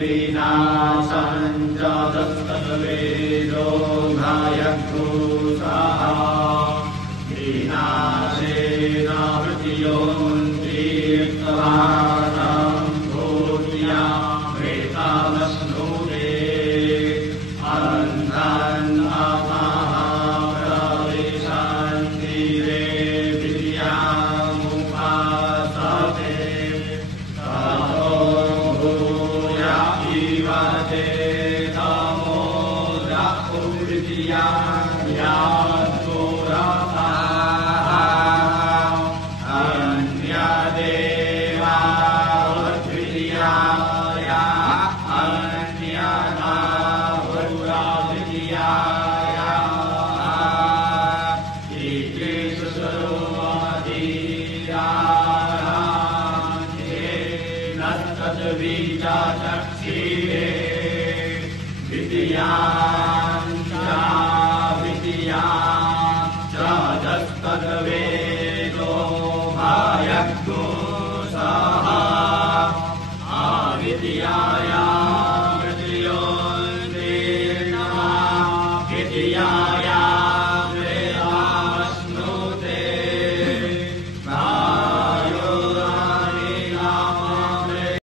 विनाशञ्च तत्तद्वेदो घायघोषः विनाशेन मृत्योन्तीर्थवादं भूत्या प्रेतावस्नुते अन्धन्नमहाप्रविशन्ति रे विद्यामुपासते ततो भूया इव ते तमो विद्या विद्या